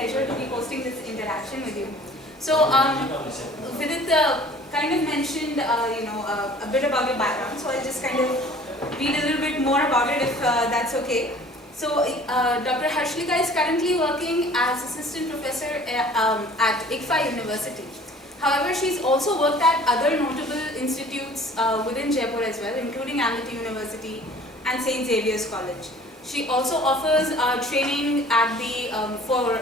pleasure to be hosting this interaction with you. So, Vidit kind of mentioned, a bit about your background. So I'll just kind of read a little bit more about it, if that's okay. So, Dr. Harshlika is currently working as assistant professor at ICFA University. However, she's also worked at other notable institutes within Jaipur as well, including Amity University and St. Xavier's College. She also offers training at the for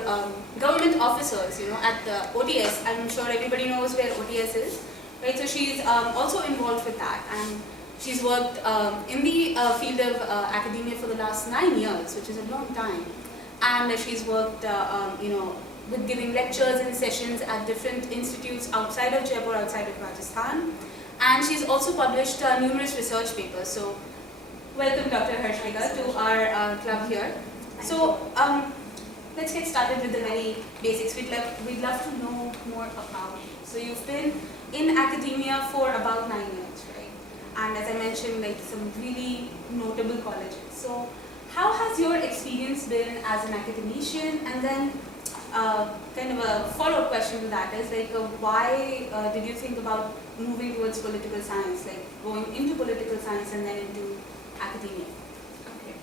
government officers, at the OTS. I'm sure everybody knows where OTS is, right? So she's also involved with that, and she's worked in the field of academia for the last 9 years, which is a long time. And she's worked, with giving lectures and sessions at different institutes outside of Jaipur, outside of Rajasthan. And she's also published numerous research papers. So, welcome Dr. Harshlika to our club here. So, let's get started with the very basics. We'd love to know more about you. So, you've been in academia for about 9 years, right? And as I mentioned, like some really notable colleges. So, how has your experience been as an academician? And then, kind of a follow-up question to that is like, why did you think about moving towards political science, like going into political science and then into academia? Okay.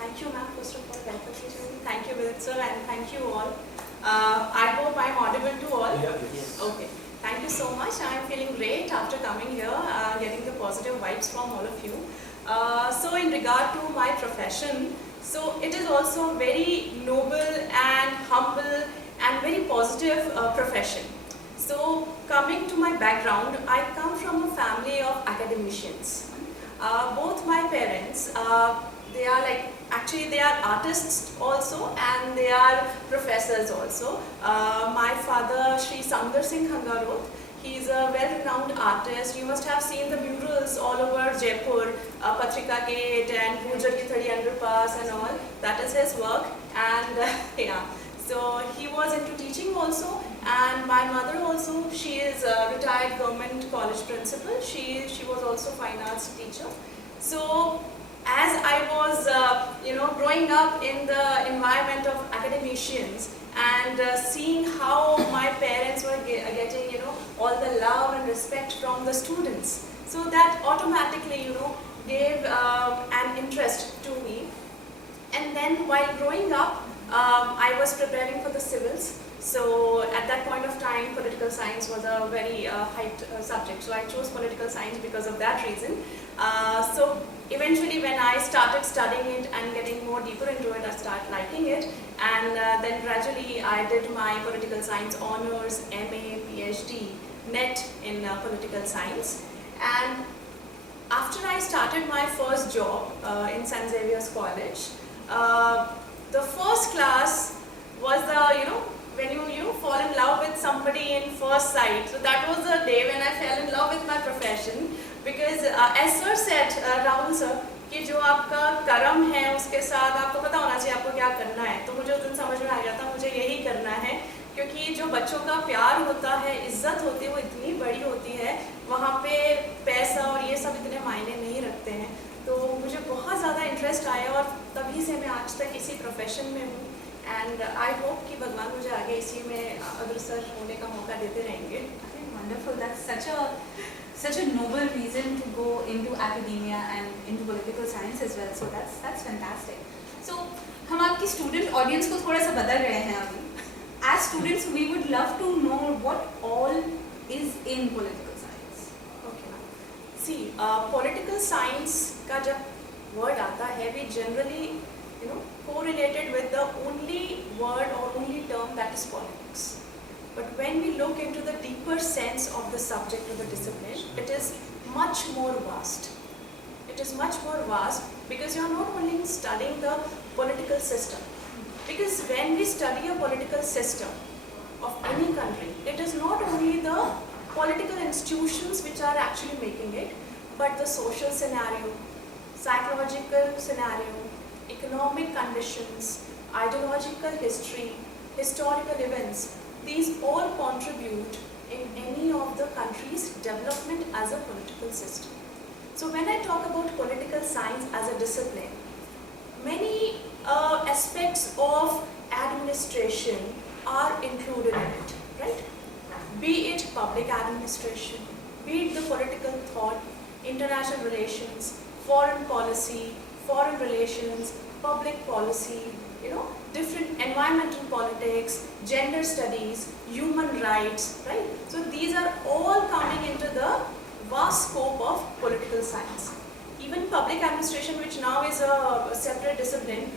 Thank you, ma'am. First of all, welcome to you. Thank you, Vidit sir, and thank you all. I hope I'm audible to all. Yeah, yes. Okay. Thank you so much. I'm feeling great after coming here, getting the positive vibes from all of you. So in regard to my profession, so it is also very noble and humble and very positive profession. So coming to my background, I come from a family of academicians. Both my parents, they are artists also, and they are professors also. My father, Shri Sundar Singh Khangarot, he is a well-renowned artist. You must have seen the murals all over Jaipur, Patrika Gate and Gujar Ki Thadi Underpass and all. That is his work. And yeah, so he was into teaching also. And my mother also, she is a retired government college principal. She was also fine arts teacher. So as I was, growing up in the environment of academicians and seeing how my parents were getting, all the love and respect from the students, so that automatically, gave an interest to me. And then while growing up, I was preparing for the civils. So at that point of time, political science was a very hyped subject. So I chose political science because of that reason. So eventually when I started studying it and getting more deeper into it, I started liking it. And then gradually I did my political science honors, MA, PhD, NET in political science. And after I started my first job in St. Xavier's College, the first class was the, when you fall in love with somebody in first sight. So that was the day when I fell in love with my profession, because as sir said, Rahul sir, कि जो आपका कर्म है उसके साथ आपको पता होना चाहिए आपको क्या करना है. तो मुझे उस दिन समझ में आ गया था मुझे यही करना है, क्योंकि जो बच्चों का प्यार होता है, इज्जत होती है, वो इतनी बड़ी होती है. वहाँ पे पैसा और ये सब इतने मायने नहीं रखते हैं. तो मुझे बहुत ज़्यादा इंटरेस्ट आया और तभी से मैं आज तक इसी प्रोफेशन में हूँ. एंड आई होप कि भगवान मुझे आगे इसी में अग्रसर होने का मौका देते रहेंगे. Wonderful. That's such a noble reason to go into academia and into political science as well. So that's fantastic. So हम आपकी student audience को थोड़ा सा बदल रहे हैं अभी. As students, we would love to know what all is in political science. Okay, ma'am. See, political science का जब word आता है, we generally, correlated with the only word or only term that is politics. But when we look into the deeper sense of the subject or the discipline, it is much more vast. It is much more vast because you are not only studying the political system. Because when we study a political system of any country, it is not only the political institutions which are actually making it, but the social scenario, psychological scenario, economic conditions, ideological history, historical events. These all contribute in any of the country's development as a political system. So when I talk about political science as a discipline, many aspects of administration public administration, be it the political thought, international relations, foreign policy, foreign relations, public policy, you know, different environmental politics, gender studies, human rights, right? So these are all coming into the vast scope of political science. Even public administration, which now is a separate discipline,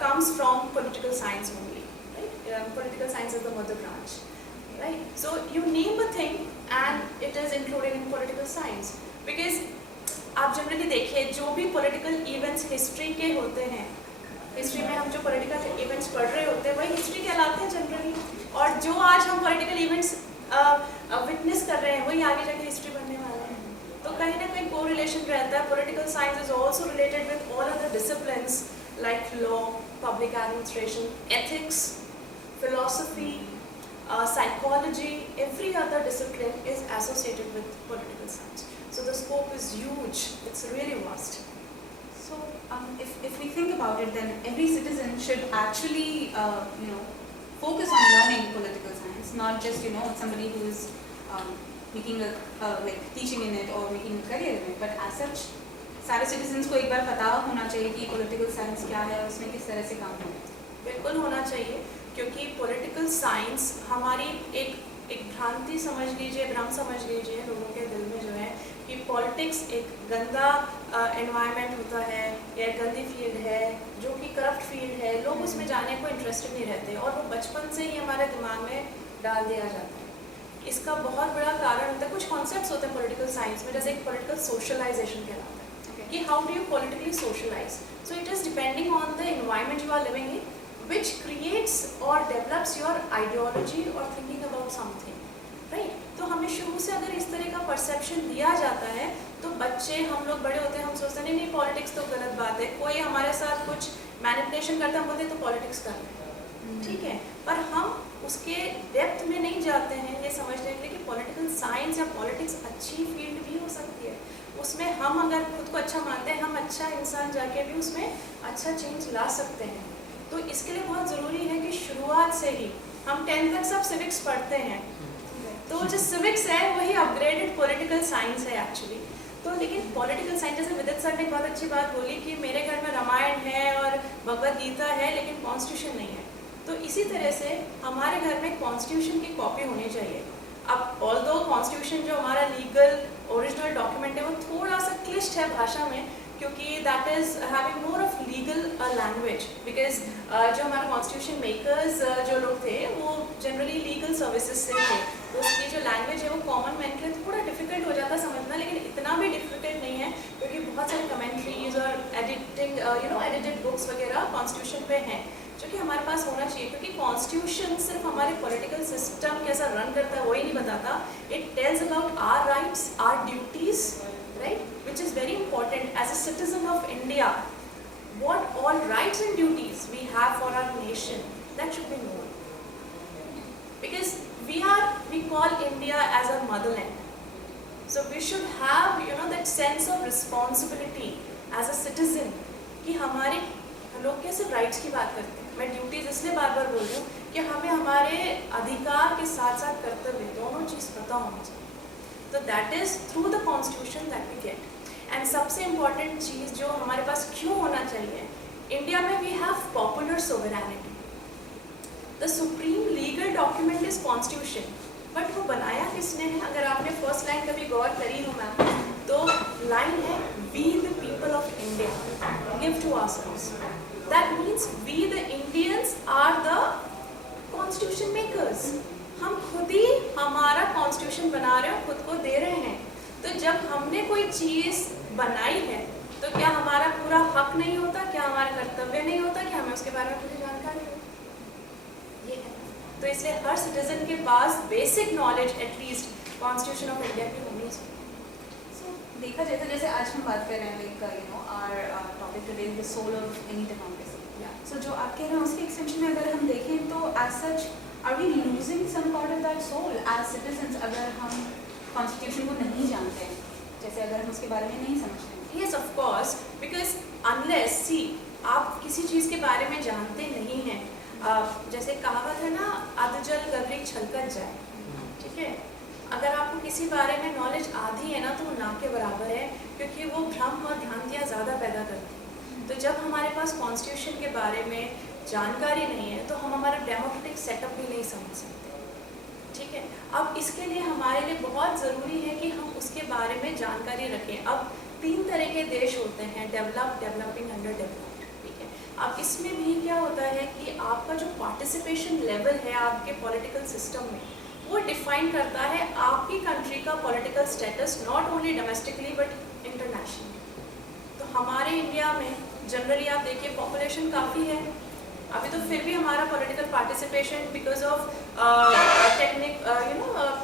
comes from political science only, right? Political science is the mother branch, right? So you name a thing and it is included in political science. Because आप जनरली देखिए जो भी political events history के होते हैं, हिस्ट्री में हम जो पॉलिटिकल इवेंट्स पढ़ रहे होते हैं वही हिस्ट्री कहलाते हैं जनरली, और जो आज हम पॉलिटिकल इवेंट्स विटनेस कर रहे हैं वही आगे जाके हिस्ट्री बनने वाले हैं. तो कहीं ना कहीं को रिलेशन रहता है. Political science is also related with all other disciplines like law, public administration, ethics, philosophy, psychology, every other discipline is associated with political science. So the scope is huge, it's really vast. So if we think about it, then every citizen should actually focus on learning political science, not just somebody who is making like teaching in it or making a career in it, but as such सारे citizens को एक बार पता होना चाहिए कि political science क्या है, उसमें किस तरह से काम होना है. बिल्कुल होना चाहिए, क्योंकि पॉलिटिकल साइंस हमारी एक भ्रांति समझ लीजिए, भ्रम समझ लीजिए लोगों के दिल में जो है कि पॉलिटिक्स एक गंदा एनवायरनमेंट होता है या एक गंदी फील्ड है जो कि करप्ट फील्ड है, लोग उसमें जाने को इंटरेस्टेड नहीं रहते और वो बचपन से ही हमारे दिमाग में डाल दिया जाता है. इसका बहुत बड़ा कारण होता है, कुछ कॉन्सेप्ट्स होते हैं पॉलिटिकल साइंस में, जैसे एक पॉलिटिकल सोशलाइजेशन कहलाता है कि how do you politically socialise. So it is depending on the environment you are living in, which creates or develops your ideology or thinking about something, right? तो हमें शुरू से अगर इस तरह का परसेप्शन दिया जाता है तो बच्चे, हम लोग बड़े होते हैं, हम सोचते हैं नहीं पॉलिटिक्स तो गलत बात है, कोई हमारे साथ कुछ मैनिपुलेशन करता है हम बोलते हैं तो पॉलिटिक्स कर रहे हैं, ठीक है, पर हम उसके डेप्थ में नहीं जाते हैं ये समझने के लिए कि पॉलिटिकल साइंस या पॉलिटिक्स अच्छी फील्ड भी हो सकती है. उसमें हम अगर खुद को अच्छा मानते हैं, हम अच्छा इंसान जाके भी उसमें अच्छा चेंज ला सकते हैं. तो इसके लिए बहुत ज़रूरी है कि शुरुआत से ही हम 10th तक सब सिविक्स पढ़ते हैं, तो जो सिविक्स है वही अपग्रेडेड पॉलिटिकल साइंस है एक्चुअली. तो लेकिन पॉलिटिकल साइंस, जैसे विदित सर ने बहुत अच्छी बात बोली कि मेरे घर में रामायण है और भगवद गीता है लेकिन कॉन्स्टिट्यूशन नहीं है, तो इसी तरह से हमारे घर में कॉन्स्टिट्यूशन की कॉपी होनी चाहिए. अब ऑल्दो कॉन्स्टिट्यूशन जो हमारा लीगल ओरिजिनल डॉक्यूमेंट है वो थोड़ा सा क्लिष्ट है भाषा में, क्योंकि that is having more of legal language, because जो हमारे कॉन्स्टिट्यूशन मेकर्स जो लोग थे वो जनरली लीगल सर्विसेज से थे, तो उसकी जो लैंग्वेज है वो कॉमन मैन के लिए थोड़ा डिफिकल्ट हो जाता है समझना, लेकिन इतना भी डिफिकल्ट नहीं है क्योंकि बहुत सारे कमेंट्रीज और एडिटिंग एडिटेड बुक्स वगैरह कॉन्स्टिट्यूशन पे हैं जो कि हमारे पास होना चाहिए. क्योंकि कॉन्स्टिट्यूशन सिर्फ हमारे पॉलिटिकल सिस्टम कैसा रन करता है वही नहीं बताता, it tells about our rights, our duties, right, which is very important as a citizen of India. What all rights and duties we have for our nation, that should be known. Because we call India as our motherland. So we should have that sense of responsibility as a citizen कि हमारे लोग कैसे राइट्स की बात करते हैं, मैं ड्यूटीज इसलिए बार बार बोल रही हूँ कि हमें हमारे अधिकार के साथ साथ कर्तव्य दोनों चीज़ पता होनी चाहिए. तो that is through the constitution that we get. And सबसे इम्पॉर्टेंट चीज़ जो हमारे पास क्यों होना चाहिए, इंडिया में we have popular sovereignty. The supreme legal document is constitution, but वो बनाया किसने है? अगर आपने फर्स्ट लाइन कभी गौर करी हो मैम, तो लाइन है we the people of India give to ourselves. That means we the Indians are the constitution makers. हम खुद ही हमारा कॉन्स्टिट्यूशन बना रहे हैं, खुद को दे रहे हैं. तो जब हमने कोई चीज़ बनाई है तो क्या हमारा पूरा हक नहीं होता, क्या हमारा कर्तव्य नहीं होता कि हमें उसके बारे में पूरी जानकारी हो? ये है. तो इसलिए हर सिटीजन के पास basic knowledge at least constitution of India की होनी चाहिए. सो देखा जाए तो जैसे आज हम बात कर रहे हैं like our topic today is the soul of any democracy. So जो आप कह रहे हैं उसके एक्सटेंशन में अगर हम देखें तो as such are we losing some part of that soul as citizens अगर हम कॉन्स्टिट्यूशन को नहीं जानते हैं, जैसे अगर हम उसके बारे में नहीं समझते हैं? Yes, of course, because unless see आप किसी चीज़ के बारे में जानते नहीं हैं, जैसे कहावत है ना, अधजल गगरी छलकत जाए, ठीक है, अगर आपको किसी बारे में नॉलेज आधी है ना तो वो ना के बराबर है, क्योंकि वो भ्रम और भ्रांतियाँ ज़्यादा पैदा करती है। तो जब हमारे पास कॉन्स्टिट्यूशन के बारे में जानकारी नहीं है तो हम हमारा डेमोक्रेटिक सेटअप भी नहीं समझ सकते, ठीक है। अब इसके लिए हमारे लिए बहुत ज़रूरी है कि हम उसके बारे में जानकारी रखें। अब 3 तरह के देश होते हैं, डेवलप, डेवलपिंग, अंडर डेवलप्ड, ठीक है। अब इसमें भी क्या होता है कि आपका जो पार्टिसिपेशन लेवल है आपके पॉलिटिकल सिस्टम में, वो डिफाइन करता है आपकी कंट्री का political status, not only domestically but internationally. तो हमारे इंडिया में जनरली आप देखिए पॉपुलेशन काफ़ी है, अभी तो फिर भी हमारा political participation because of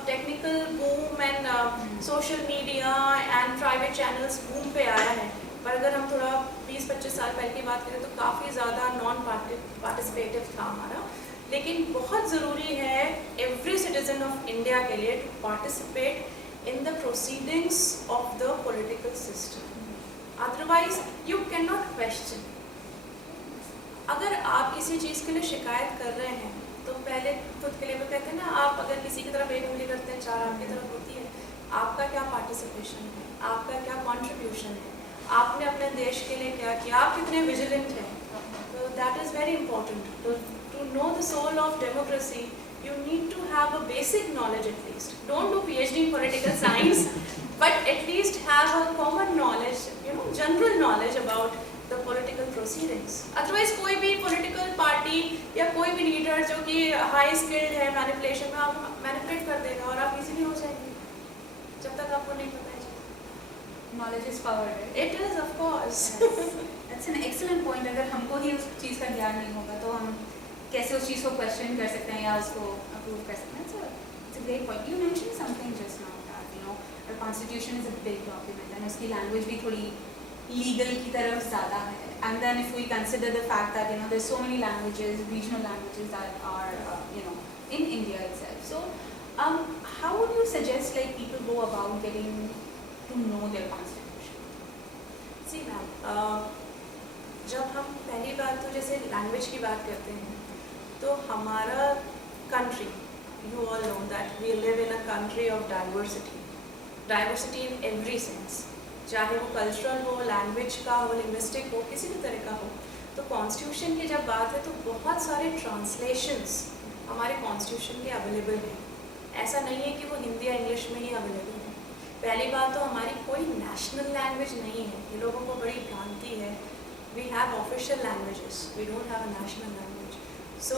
technical boom and social media and private channels boom पे आया है। पर अगर हम थोड़ा 20-25 साल पहले की बात करें तो काफ़ी ज़्यादा नॉन पार्टिसिपेटिव था हमारा। लेकिन बहुत ज़रूरी है एवरी सिटीजन ऑफ इंडिया के लिए to participate in the proceedings of the political system, otherwise you can not question. अगर आप किसी चीज़ के लिए शिकायत कर रहे हैं तो पहले खुद के लिए वो कहते हैं ना, आप अगर किसी की तरफ एक उंगली करते हैं 4 आपकी तरफ होती है। आपका क्या पार्टिसिपेशन है, आपका क्या कॉन्ट्रीब्यूशन है, आपने अपने देश के लिए क्या किया, आप कितने विजिलेंट हैं। तो that is very important. To know the soul of democracy, you need to have a basic knowledge at least. Don't do PhD in political science, but at least have a common knowledge, general knowledge about the political proceedings. Otherwise, कोई भी political party या कोई भी leader जो कि high skilled है manipulation में, आप manipulate कर देगा और आप easily हो जाएंगे, जब तक आपको नहीं पता है। Knowledge is power, right? It is, of course. That's an excellent point. अगर हमको ही उस चीज़ का ज्ञान नहीं होगा तो हम कैसे उस चीज़ को क्वेश्चन कर सकते हैं या उसको अप्रूव कर सकते हैं। It's a great point. You mention something just now that our constitution is a big document and उसकी लैंग्वेज भी थोड़ी लीगल की तरफ ज़्यादा है। And then if we consider the fact that there's so many languages, regional languages that are in India itself. So how would you suggest like people go about getting to know their constitution? See ma'am, जब हम पहली बात तो जैसे लैंग्वेज की बात करते हैं तो हमारा country, you all know that we live in a country of diversity in every sense, चाहे वो कल्चरल हो, लैंग्वेज का हो, लिंग्विस्टिक हो, किसी भी तरह का हो। तो कॉन्स्टिट्यूशन की जब बात है तो बहुत सारे ट्रांसलेशंस हमारे कॉन्स्टिट्यूशन के अवेलेबल हैं। ऐसा नहीं है कि वो हिंदी या इंग्लिश में ही अवेलेबल है। पहली बात तो हमारी कोई नेशनल लैंग्वेज नहीं है, ये लोगों को बड़ी भ्रांति है। We have official languages, we don't have a national language. So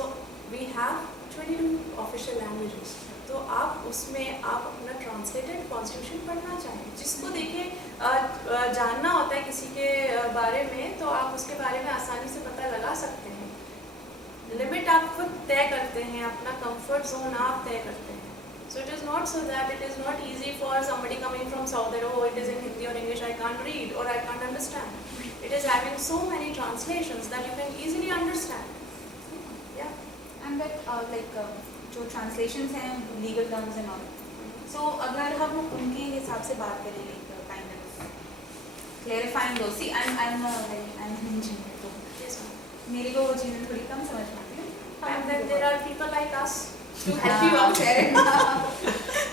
we have 22 official languages. तो आप उसमें आप अपना ट्रांसलेटेड कॉन्स्टिट्यूशन पढ़ना चाहें, जिसको देखिए जानना होता है किसी के बारे में तो आप उसके बारे में आसानी से पता लगा सकते हैं। लिमिट आप खुद तय करते हैं, अपना कंफर्ट जोन आप तय करते हैं। So it is not so that it is not easy for somebody coming from south that oh it is in Hindi or English, I can't read or I can't understand. It is having so many translations that you can easily understand. And that जो translations हैं legal terms and all, so अगर हम उनके हिसाब से बात करें like kind of clarifying those, see I'm an engineer तो मेरे को वो चीज़ें थोड़ी कम समझ में आती हैं। And that there are people like us to help you out.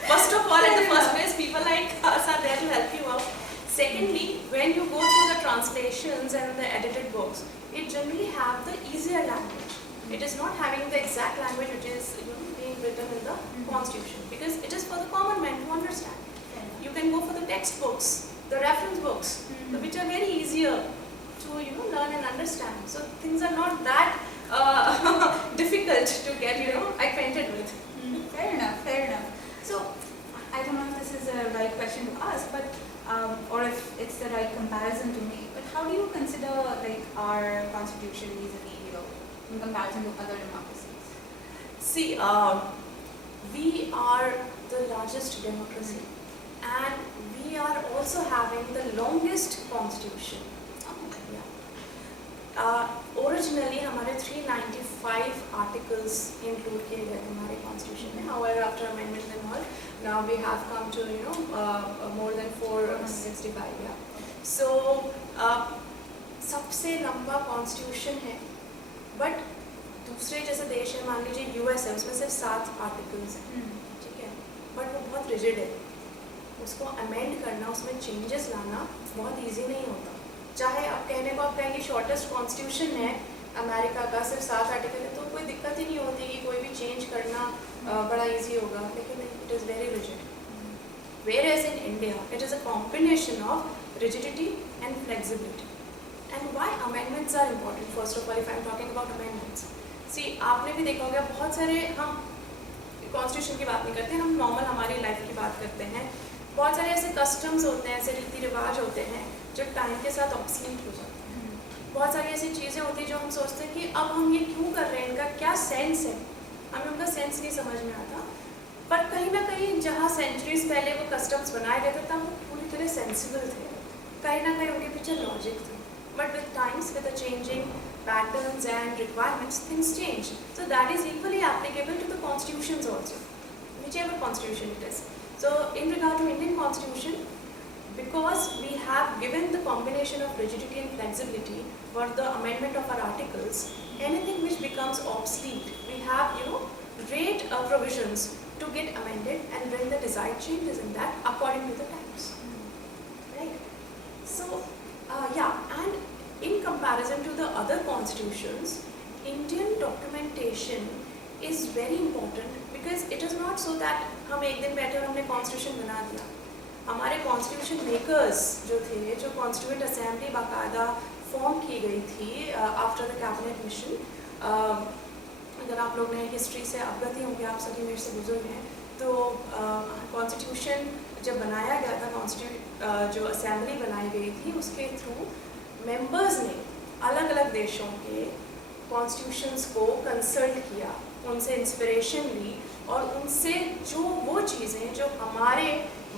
First of all, in the first place, people like us are there to help you out. Secondly, when you go through the translations and the edited books, it generally have the easier language. It is not having the exact language which is being written in the constitution, because it is for the common man to understand. You can go for the textbooks, the reference books, which are very easier to learn and understand. So things are not that difficult to get acquainted with. Fair enough. So I don't know if this is a right question to ask, but or if it's the right comparison to make. But how do you consider like our constitution vis-a-vis in comparison to other democracies? See, we are the largest democracy and we are also having the longest constitution. Originally हमारे 395 articles include किए गए हमारे constitution में. However, after amendment and all, now we have come to more than 465. Yeah. So सबसे लंबा constitution है. बट दूसरे जैसे देश है, मान लीजिए यूएस है, उसमें सिर्फ 7 आर्टिकल्स हैं, ठीक है। बट वो बहुत रिजिड है, उसको अमेंड करना, उसमें चेंजेस लाना बहुत ईजी नहीं होता। चाहे आप कहने को आप कहेंगे शॉर्टेस्ट कॉन्स्टिट्यूशन है अमेरिका का, सिर्फ 7 आर्टिकल है, तो कोई दिक्कत ही नहीं होती कि कोई भी चेंज करना बड़ा ईजी होगा, लेकिन it is very rigid. Whereas in India, it is a combination of rigidity and flexibility. And why amendments are important? First of all, if I am talking about amendments, see, आपने भी देखा होगा बहुत सारे, हम कॉन्स्टिट्यूशन की बात नहीं करते, हम नॉर्मल हमारी लाइफ की बात करते हैं। बहुत सारे ऐसे कस्टम्स होते हैं, ऐसे रीति रिवाज होते हैं जो टाइम के साथ ऑब्सोलीट हो जाते हैं। बहुत सारी ऐसी चीज़ें होती हैं जो हम सोचते हैं कि अब हम ये क्यों कर रहे हैं, इनका क्या सेंस है, हमें उनका सेंस नहीं समझ में आता। पर कहीं ना कहीं जहाँ सेंचुरीज पहले वो कस्टम्स बनाए गए थे तब वो पूरी तरह सेंसिबल थे, कहीं ना कहीं उनके पीछे लॉजिक थे। But with times, with the changing patterns and requirements, things change. So that is equally applicable to the constitutions also, whichever constitution it is. So in regard to Indian constitution, because we have given the combination of rigidity and flexibility for the amendment of our articles, anything which becomes obsolete, we have, great provisions to get amended and bring the desired changes in that according to the times. Right? So, and in comparison to the other constitutions, Indian documentation is very important because it is not so that हम एक दिन बैठे और हमने कॉन्स्टिट्यूशन बना दिया। हमारे constitution makers जो थे, जो कॉन्स्टिट्यूएंट असेंबली बाकायदा फॉर्म की गई थी आफ्टर द कैबिनेट मिशन। अगर आप लोग ने हिस्ट्री से अवगत ही होंगे, आप सभी मेरे से बुजुर्ग हैं, तो कॉन्स्टिट्यूशन जब बनाया गया था, जो असेंबली बनाई गई थी, उसके थ्रू मेंबर्स ने अलग अलग देशों के कॉन्स्टिट्यूशंस को कंसल्ट किया, उनसे इंस्पिरेशन ली और उनसे जो वो चीज़ें जो हमारे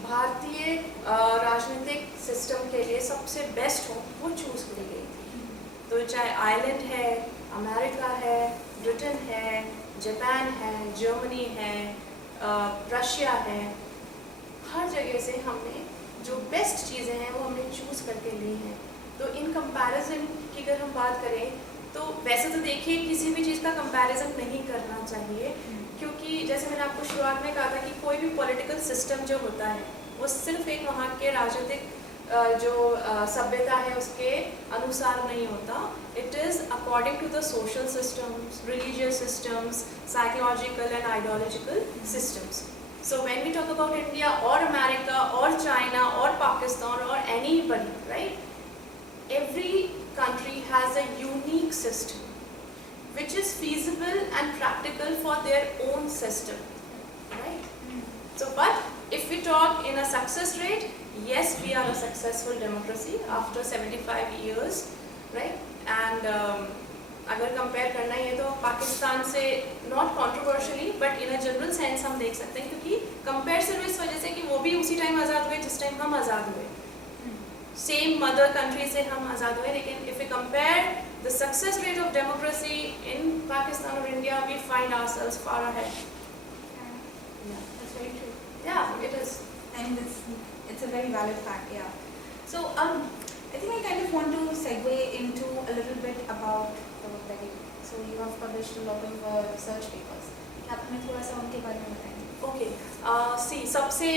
भारतीय राजनीतिक सिस्टम के लिए सबसे बेस्ट हो वो चूज़ करी गई थी। तो चाहे आयरलैंड है, अमेरिका है, ब्रिटेन है, जापान है, जर्मनी है, रशिया है, हर जगह से हमने जो बेस्ट चीज़ें हैं वो हमने चूज़ करके ली हैं। तो इन कंपैरिजन की अगर हम बात करें तो वैसे तो देखिए किसी भी चीज़ का कंपैरिजन नहीं करना चाहिए, क्योंकि जैसे मैंने आपको शुरुआत में कहा था कि कोई भी पॉलिटिकल सिस्टम जो होता है वो सिर्फ एक वहाँ के राजनीतिक जो सभ्यता है उसके अनुसार नहीं होता। It is according to the social systems, religious systems, psychological and ideological systems. So when we talk about India or America or China or Pakistan or anybody, right? Every country has a unique system which is feasible and practical for their own system, right? So, but if we talk in a success rate, yes, we are a successful democracy after 75 years, right? And अगर compare करना ही है तो पाकिस्तान से not controversially but in a general sense हम देख सकते हैं, क्योंकि कंपेयर सिर्फ इस वजह से कि वो भी उसी टाइम आज़ाद हुए जिस टाइम हम आज़ाद हुए, सेम मदर कंट्री से हम आज़ाद हुए। लेकिन if you compare the success rate of democracy in Pakistan और India, we find ourselves far ahead. That's very true. Yeah, it is. And it's a very valid fact, yeah. So I think I kind of want to segue into a little bit about the So you have published a lot of research papers. क्या आप हमें थोड़ा सा उनके बारे में बताएंगे? Okay. See, सबसे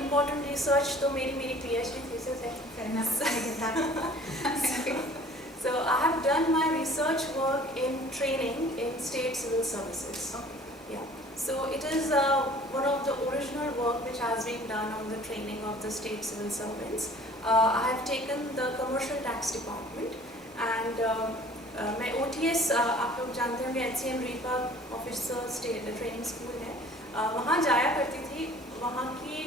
important research तो मेरी PhD thesis है. Fair enough. I get that. So I have done my research work in training in state civil services. Okay. Yeah. So it is one of the original work which has been done on the training of the state civil servants. I have taken the commercial tax department and मैं OTS, आप लोग जानते होंगे HCM RIPA officer state training school है, वहाँ जाया करती थी। वहाँ की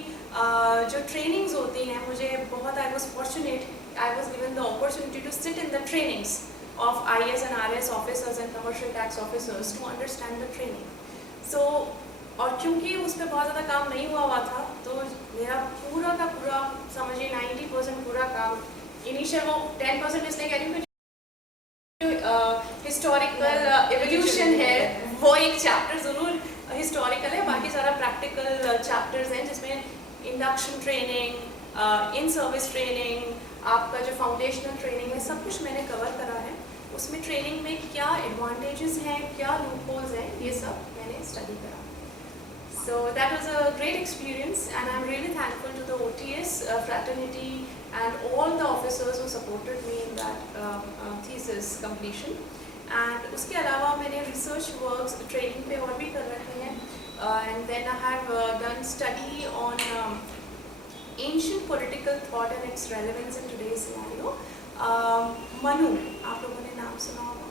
जो ट्रेनिंग्स होती हैं, मुझे बहुत I was fortunate, I was given the opportunity to sit in the trainings of IAS and RS officers and commercial tax officers to understand the training. So और क्योंकि उस पर बहुत ज़्यादा काम नहीं हुआ था, तो मेरा पूरा का पूरा समझिए 90% पूरा काम, इनिशियल वो 10% इसलिए कह रही हूँ हिस्टोरिकल एवोल्यूशन है, वो एक चैप्टर ज़रूर हिस्टोरिकल है, बाकी सारा प्रैक्टिकल चैप्टर्स हैं जिसमें induction training, in service training, आपका जो फाउंडेशनल ट्रेनिंग है, सब कुछ मैंने कवर करा है। उसमें ट्रेनिंग में क्या एडवांटेजेस हैं, क्या लूपहोल्स हैं, ये सब मैंने स्टडी करा। So that was a great experience, and I'm really thankful to the OTS fraternity and all the officers who supported me in that thesis completion. And उसके अलावा मैंने research works training पे और भी कर रखे हैं, and then I have done study on ancient political thought and its relevance in today's scenario. Manu, आप लोगों ने नाम सुना होगा,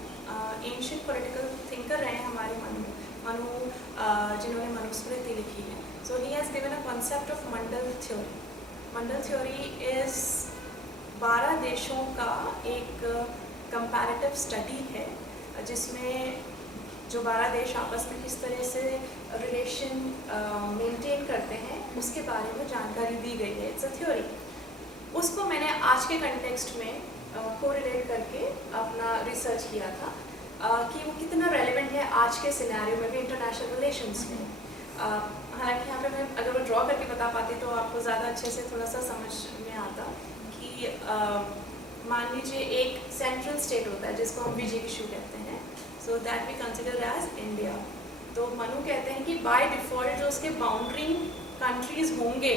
ancient political thinker रहे हैं हमारे मनु जिन्होंने मनुस्मृति लिखी है. So he has given a concept of Mandal theory. मंडल theory is 12 देशों का एक comparative study है, जिसमें जो 12 देश आपस में किस तरह से रिलेशन मेंटेन करते हैं उसके बारे में जानकारी दी गई है. It's a theory. उसको मैंने आज के कंटेक्स्ट में कोरिलेट करके अपना रिसर्च किया था कि वो कितना रेलेवेंट है आज के सिनेरियो में भी, इंटरनेशनल रिलेशंस में. हालांकि यहाँ पे मैं अगर वो ड्रॉ करके बता पाती तो आपको ज़्यादा अच्छे से थोड़ा सा समझ में आता कि मान लीजिए एक सेंट्रल स्टेट होता है जिसको हम विजिगिशु कहते हैं. So that we consider as India. तो मनु कहते हैं कि बाय डिफ़ॉल्ट जो उसके बाउंड्री कंट्रीज होंगे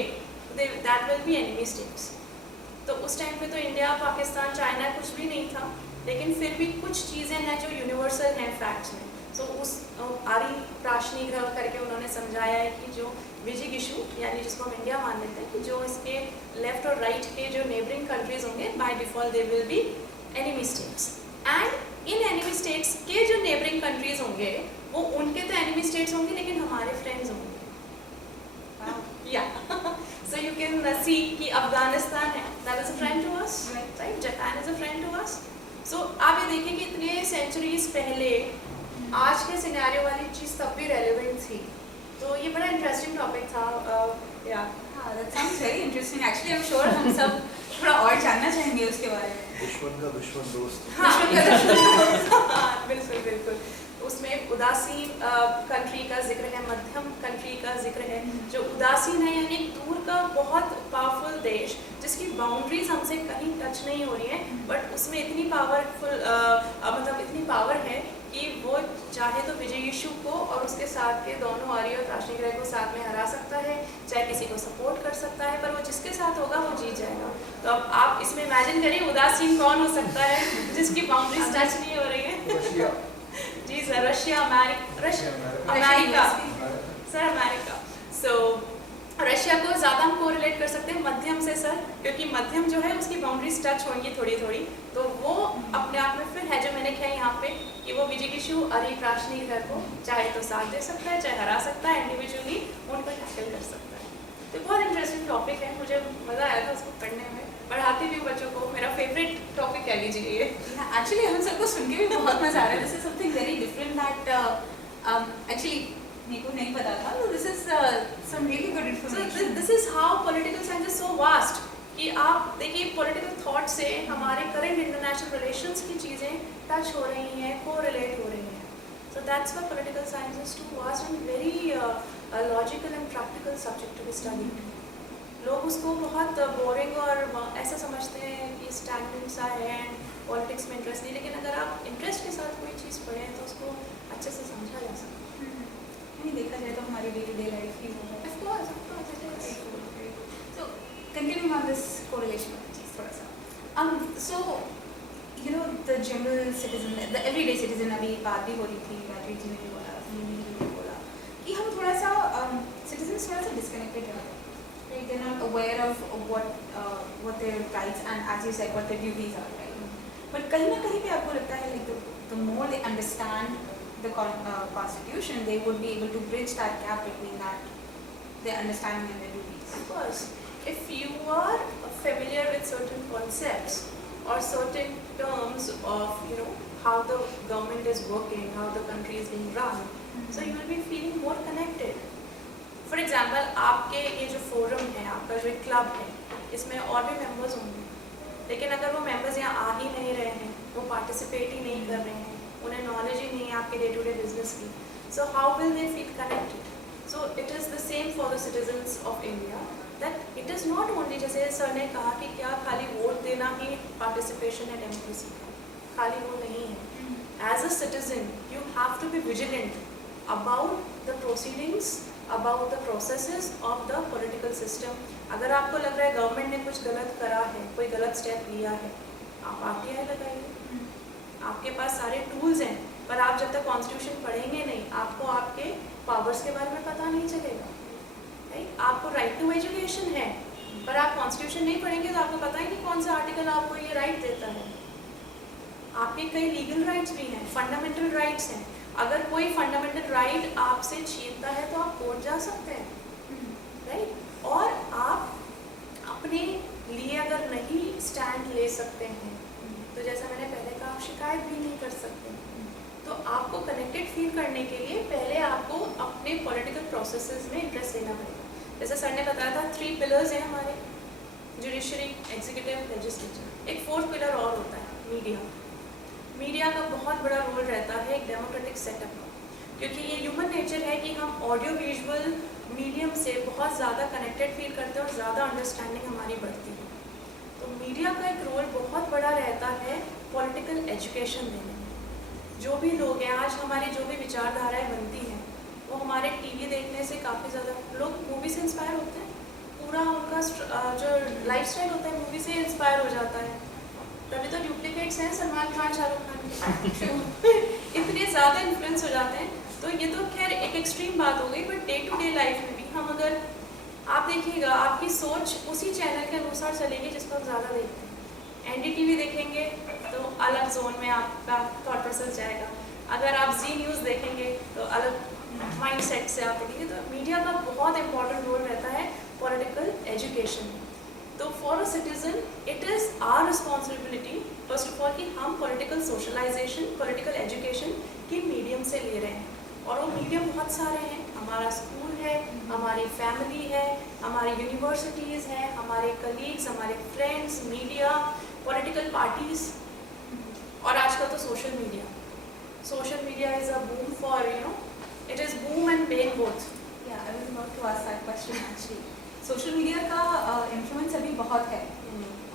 that will be enemy states. तो उस टाइम पे तो इंडिया, पाकिस्तान, चाइना कुछ भी नहीं था, लेकिन फिर भी कुछ चीज़ें हैं जो यूनिवर्सल हैं फैक्ट्स में. सो उस आर्य प्राशनी ग्रह करके उन्होंने समझाया है कि जो विजिगिशु यानी जिसको हम इंडिया मान लेते हैं कि जो इसके लेफ्ट और राइट के जो नेबरिंग कंट्रीज होंगे by default they will be enemy states. And in enemy states के जो नेबरिंग कंट्रीज होंगे वो उनके तो एनिमी स्टेट्स होंगे लेकिन हमारे फ्रेंड्स होंगे. या सो यू कैन सी कि अफगानिस्तान है, that is a friend to us, right. Japan is a friend to us. So आप ये देखिए कि इतने सेंचुरीज पहले आज के सिनेरियो वाली चीज़ तब भी रेलेवेंट थी. तो ये बड़ा इंटरेस्टिंग टॉपिक था. या that sounds very interesting. Actually, I'm sure हम सब थोड़ा और जानना चाहेंगे उसके बारे में. दुश्मन का दुश्मन दोस्त. हाँ बिल्कुल बिल्कुल. उसमें उदासीन कंट्री का जिक्र है, मध्यम कंट्री का जिक्र है. जो उदासीन है यानी दूर का बहुत पावरफुल देश जिसकी बाउंड्रीज हमसे कहीं टच नहीं हो रही है, बट उसमें इतनी पावरफुल मतलब इतनी पावर है कि वो चाहे तो विजयीशु को और उसके साथ के दोनों आर्य और प्राचीन ग्रह को साथ में हरा सकता है, चाहे किसी को सपोर्ट कर सकता है, पर वो जिसके साथ होगा वो जीत जाएगा. तो अब आप इसमें इमेजिन करिए उदासीन कौन हो सकता है जिसकी बाउंड्रीज टच नहीं हो रही है. जी sir, Russia, America sir, America. So Russia को ज़्यादा हम कोरिलेट कर सकते हैं मध्यम से सर, क्योंकि मध्यम जो है उसकी बाउंड्रीज टच होंगी थोड़ी थोड़ी, तो वो अपने आप में फिर है जो मैंने कहा यहाँ पे कि वो विजिगिशु आर्य प्राचीन ग्रह को चाहे तो साथ दे सकता है, चाहे हरा सकता है, इंडिविजुअली उनको टैकल कर सकता है. तो बहुत इंटरेस्टिंग टॉपिक है, मुझे मज़ा आया था उसको पढ़ने में, पढ़ाती भी बच्चों को. मेरा फेवरेट टॉपिक कह लीजिए ये. एक्चुअली हम सबको सुन के भी बहुत मजा आ रहा है. This is something very different that actually मेरे को नहीं पता था. This is some really good information. This is how political science is so vast कि आप देखिए पॉलिटिकल थॉट से हमारे करंट इंटरनेशनल रिलेशंस की चीज़ें टच हो रही हैं, कोरिलेट हो रही हैं. So that's why political science is too vast and very logical and practical subject to be studied. लोग उसको बहुत बोरिंग और ऐसा समझते हैं कि स्टैंडर्ड सा है एंड पॉलिटिक्स में इंटरेस्ट नहीं, लेकिन अगर आप इंटरेस्ट के साथ कोई चीज़ पढ़ें तो उसको अच्छे से समझा जा सकता है. नहीं देखा जाए तो हमारी डे टू डे लाइफ ही होगा. Of course, it is. So continuing on this correlation of चीज़ थोड़ा सा. So you know the general citizen, the everyday citizen, अभी बात भी हो रही थी, गायत्री जी ने भी बोला, सुनील जी ने भी बोला कि हम थोड़ा सा citizens थोड़ा सा disconnected हैं. Right, they're not aware of what their rights and as you said what their duties are, right? But कहीं ना कहीं पे आपको लगता है like the more they understand the constitution, they would be able to bridge that gap between that their understanding and their duties. Of course, if you are familiar with certain concepts or certain terms of how the government is working, how the country is being run, so you will be feeling more connected. For example आपके ये जो फोरम है, आपका जो क्लब है, इसमें और भी मेंबर्स होंगे, लेकिन अगर वो मेंबर्स यहाँ आ ही नहीं रहे हैं, वो पार्टिसिपेट ही नहीं कर रहे हैं, उन्हें नॉलेज ही नहीं है आपके डे टू डे बिजनेस की, so how will they feel connected. So it is the same for the citizens of India that it is not only, जैसे सर ने कहा कि क्या खाली वोट देना ही पार्टिसिपेशन है डेमोक्रेसी का, खाली वो नहीं है. As a citizen you have to be vigilant about the proceedings, about the processes of the political system. अगर आपको लग रहा है गवर्नमेंट ने कुछ गलत करा है, कोई गलत स्टेप लिया है, आप RTI लगाइए। आपके पास सारे टूल्स हैं, पर आप जब तक कॉन्स्टिट्यूशन पढ़ेंगे नहीं, आपको आपके पावर्स के बारे में पता नहीं चलेगा। राइट? आपको राइट टू एजुकेशन है, पर आप कॉन्स्टिट्यूशन नहीं पढ़ेंगे तो आपको पता ही नहीं कौन सा आर्टिकल आपको ये राइट देता है। आपके कई लीगल राइट्स भी हैं, फंडामेंटल राइट्स हैं। अगर कोई फंडामेंटल राइट आपसे छीनता है तो आप कोर्ट जा सकते हैं, राइट? और आप अपने लिए अगर नहीं स्टैंड ले सकते हैं तो जैसा मैंने पहले कहा, आप शिकायत भी नहीं कर सकते। तो आपको कनेक्टेड फील करने के लिए पहले आपको अपने पॉलिटिकल प्रोसेसेस में इंटरेस्ट लेना पड़ेगा। जैसे सर ने बताया था 3 पिलर्स हैं हमारे, जुडिशरी, एग्जीक्यूटिव, लेजिस्लेचर। एक 4th पिलर और होता है, मीडिया। मीडिया का बहुत बड़ा रोल रहता है एक डेमोक्रेटिक सेटअप में, क्योंकि ये ह्यूमन नेचर है कि हम ऑडियो विजुअल मीडियम से बहुत ज़्यादा कनेक्टेड फील करते हैं और ज़्यादा अंडरस्टैंडिंग हमारी बढ़ती है। तो मीडिया का एक रोल बहुत बड़ा रहता है पॉलिटिकल एजुकेशन देने में। जो भी लोग हैं आज, हमारी जो भी विचारधाराएँ बनती हैं वो हमारे टीवी देखने से काफ़ी ज़्यादा, लोग मूवी से इंस्पायर होते हैं, पूरा उनका जो लाइफस्टाइल होता है मूवी से इंस्पायर हो जाता है। तभी तो डुप्लीकेट्स हैं सलमान खान, शाहरुख खान इतने ज़्यादा इन्फ्लुएंस हो जाते हैं। तो ये तो खैर एक एक्सट्रीम बात हो गई, but day to day life में भी हम अगर आप देखिएगा, आपकी सोच उसी चैनल के अनुसार चलेगी जिसको आप ज़्यादा देखते हैं। NDTV देखेंगे तो अलग जोन में आपका थॉट प्रोसेस जाएगा, अगर आप जी न्यूज़ देखेंगे तो अलग माइंड सेट से आप देखेंगे। तो मीडिया का बहुत इंपॉर्टेंट रोल रहता है पॉलिटिकल एजुकेशन में। तो for a citizen it is our responsibility first of all कि हम पॉलिटिकल सोशलाइजेशन, पॉलिटिकल एजुकेशन के मीडियम से ले रहे हैं। और वो मीडियम बहुत सारे हैं, हमारा स्कूल है, हमारी फैमिली है, हमारी यूनिवर्सिटीज़ हैं, हमारे कलीग्स, हमारे फ्रेंड्स, मीडिया, पॉलिटिकल पार्टीज़, और आजकल तो social media. Social media is a boom for it is boom and pain both. Yeah, I was about to ask that question actually. Social media का इन्फ्लुएंस अभी बहुत है,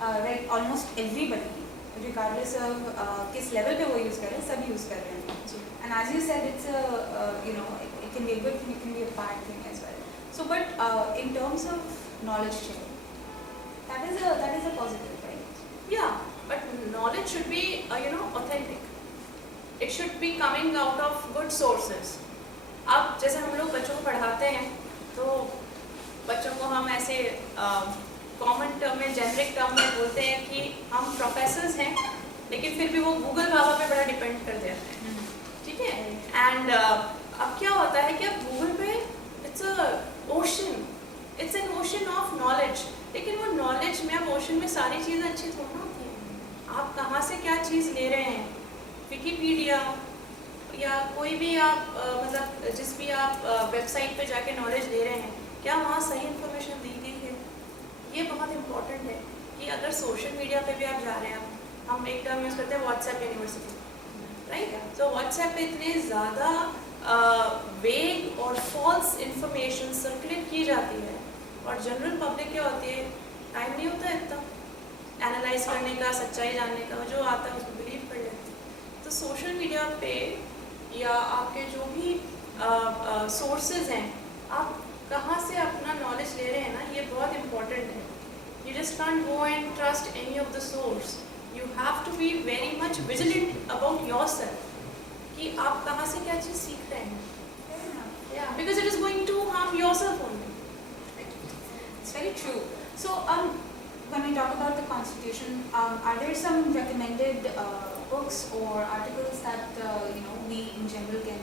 right? Almost everybody, regardless of किस level पे वो यूज़ कर रहे हैं, सब यूज़ कर रहे हैं। And as you said, it's it can be a good thing, it can be a bad thing as well. So but in terms of knowledge sharing, that is a positive, right? Yeah, but knowledge should be authentic. It should be coming out of good sources. अब जैसे हम लोग बच्चों को पढ़ाते हैं तो बच्चों को हम ऐसे कॉमन टर्म में, जेनरिक टर्म में बोलते हैं कि हम प्रोफेसर्स हैं, लेकिन फिर भी वो गूगल बाबा पे बड़ा डिपेंड कर देते हैं, ठीक है? एंड अब क्या होता है कि अब गूगल पे it's an ocean of knowledge, लेकिन वो नॉलेज में, अब ओशन में सारी चीज़ें अच्छी थोड़ी होती हैं। आप कहाँ से क्या चीज़ ले रहे हैं, विकीपीडिया या कोई भी आप मतलब जिस भी आप वेबसाइट पे जाके नॉलेज ले रहे हैं, क्या वहाँ सही इन्फॉर्मेशन दी गई है? ये बहुत इंपॉर्टेंट है कि अगर सोशल मीडिया पे भी आप जा रहे हैं, हम एक टर्म यूज़ करते हैं व्हाट्सएप यूनिवर्सिटी, राइट? तो व्हाट्सएप पे इतने ज़्यादा वेग और फॉल्स इंफॉर्मेशन सर्कुलेट की जाती है, और जनरल पब्लिक क्या होती है, टाइम नहीं होता है इतना एनालाइज करने का, सच्चाई जानने का, जो आता है उसको बिलीव कर लेते हैं। तो सोशल मीडिया पे या आपके जो भी सोर्सेज हैं, आप कहाँ से अपना नॉलेज ले रहे हैं ना, ये बहुत इंपॉर्टेंट है। You just can't go and trust any of the source, you have to be very much vigilant about yourself कि आप कहाँ से क्या चीज़ सीख रहे हैं, because it is going to harm yourself only. It's very true. So, when we talk about the Constitution, are there some recommended books or articles that we in general can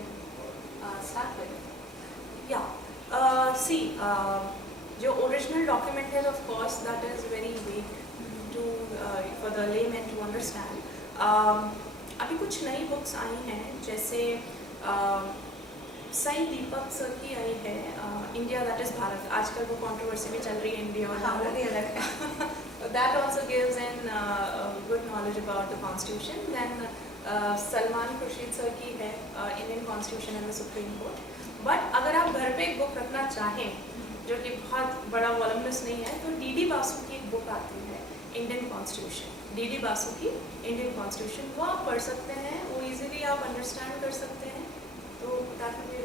start with? Yeah. See, जो original document है, of course, that is very vague to for the layman to understand. अभी कुछ नई books I हैं, जैसे साई दीपक सर की आई है, India that is Bharat. आजकल वो कंट्रोवर्सी में चल रही है, इंडिया और Bharat. That also gives an good knowledge about the Constitution. Then Salman Khurshid सर की है Indian constitution and the supreme court. But अगर आप घर पे एक बुक रखना चाहें जो कि बहुत बड़ा वॉल्यूमस नहीं है, तो डी बासु की एक बुक आती है, इंडियन कॉन्स्टिट्यूशन। डी बासु की इंडियन कॉन्स्टिट्यूशन, वो आप पढ़ सकते हैं, वो इजीली आप अंडरस्टैंड कर सकते हैं। तो दैट विल बी